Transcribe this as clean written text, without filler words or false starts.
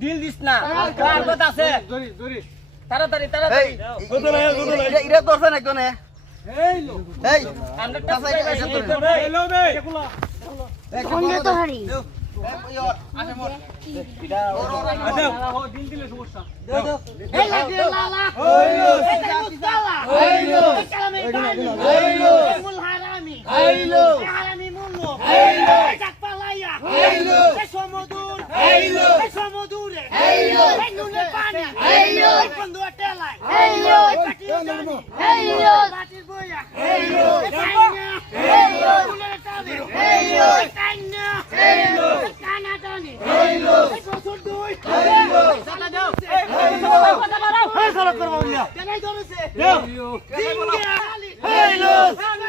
দিল দিস না কার কথা আছে তাড়াতাড়ি তাড়াতাড়ি এটা ধরছে না কোনে এই আমরা কাছে এসে ধরে কোনটা তো হারি আসে মোর দিল দিলে সমস্যা এই লাগে লালা হইলো মুস্তালা হইলো কালামে হইলো মুল হারামি হইলো হারামি মুল্লো হইলো চাকপালাইয়া হইলো সমুদুর হইলো সমুদুরে হইলো নুনে পানি হইলো বন্ধু টেলাই হইলো পাটিও জানি হইলো পাটির বইয়া হইলো কান্না হইলো ফুলের টাবে হইলো কান্না হইলো কানা টানি হইলো শ্বশুর দুই হইলো সালা দাও কথা বাড়াও কেনাই ধরেছে হইলো দিঙ্গা হইলো সালা